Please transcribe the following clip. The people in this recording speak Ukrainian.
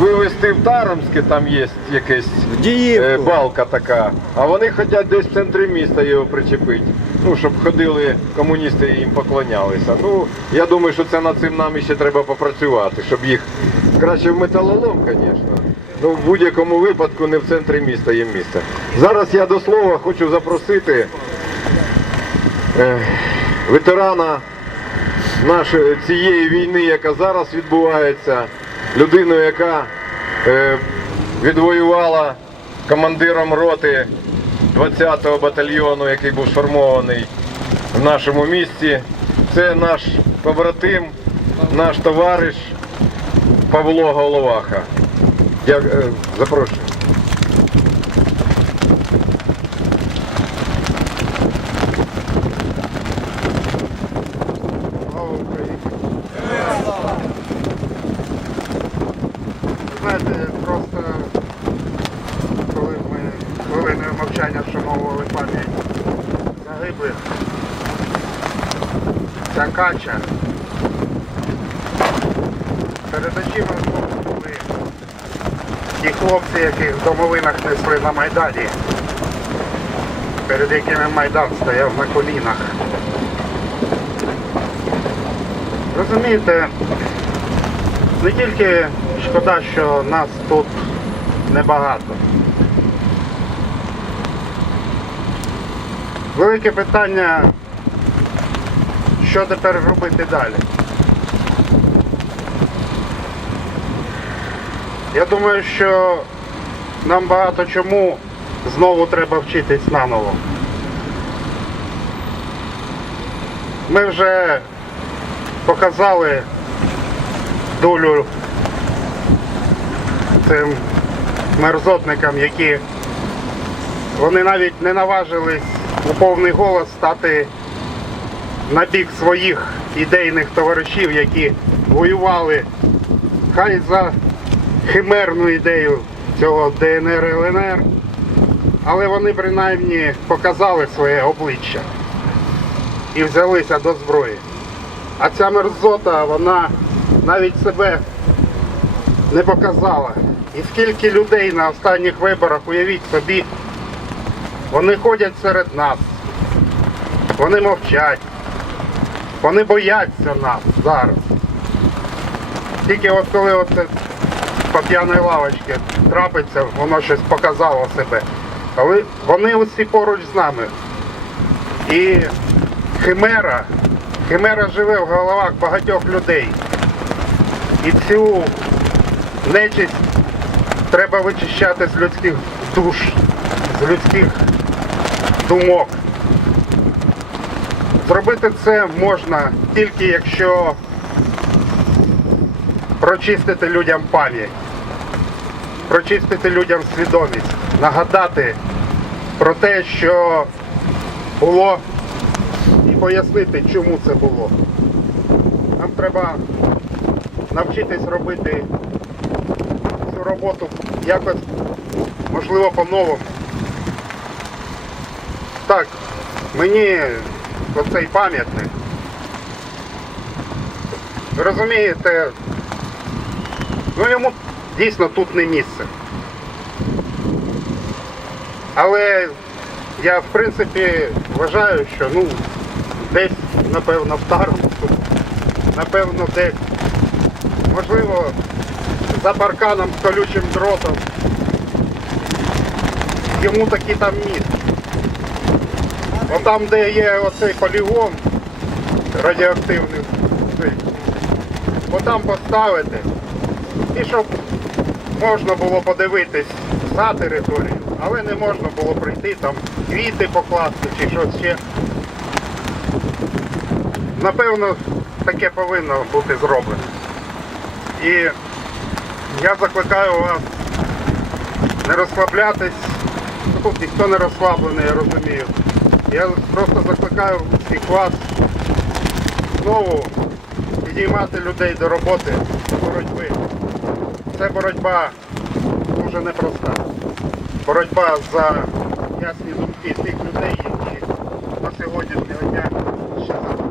вивезти в Таромське, там є якесь е, балка така, а вони хочуть десь в центрі міста його причепити. Ну, щоб ходили комуністи і їм поклонялися. Ну, я думаю, що це над цим нам ще треба попрацювати, щоб їх краще в металолом, звісно. Ну, в будь-якому випадку не в центрі міста є місце. Зараз я до слова хочу запросити е, ветерана нашої цієї війни, яка зараз відбувається, людину, яка е, відвоювала командиром роти 20-го батальйону, який був сформований в нашому місті. Це наш побратим, наш товариш Павло Головаха. Я, е, запрошую. Слава Україні! Знаєте, просто коли ми хвилиною мовчання вшановували пам'ять загиблих, ця кача перед очима були ті хлопці, яких в домовинах несли на Майдані, перед якими Майдан стояв на колінах. Розумієте, не тільки шкода, що нас тут небагато. Велике питання, що тепер робити далі. Я думаю, що нам багато чому знову треба вчитись наново. Ми вже показали долю цим мерзотникам, які вони навіть не наважились у повний голос стати на бік своїх ідейних товаришів, які воювали хай за химерну ідею цього ДНР ЛНР, але вони принаймні показали своє обличчя і взялися до зброї. А ця мерзота, вона навіть себе не показала. І скільки людей на останніх виборах, уявіть собі, вони ходять серед нас, вони мовчать, вони бояться нас зараз. Тільки от коли оце по п'яної лавочки трапиться, воно щось показало себе. Але вони усі поруч з нами. І химера, химера живе в головах багатьох людей. І цю нечисть треба вичищати з людських душ, людських думок. Зробити це можна тільки якщо прочистити людям пам'ять, прочистити людям свідомість, нагадати про те, що було і пояснити, чому це було. Нам треба навчитись робити цю роботу якось, можливо, по-новому. Так, мені оцей пам'ятник. Ви розумієте, ну йому дійсно тут не місце. Але я в принципі вважаю, що ну десь, напевно, в Таромку, напевно, десь, можливо, за парканом з колючим дротом. Йому таки там місце. Отам, де є оцей полігон радіоактивний, отам поставити. І щоб можна було подивитись за територію, але не можна було прийти там квіти покласти чи щось ще. Напевно, таке повинно бути зроблено. І я закликаю вас не розслаблятись. Ну, Тут ніхто не розслаблений, я розумію. Я просто закликаю всіх вас знову підіймати людей до роботи, до боротьби. Це боротьба дуже непроста. Боротьба за ясні думки тих людей, які на сьогоднішнього дня ще за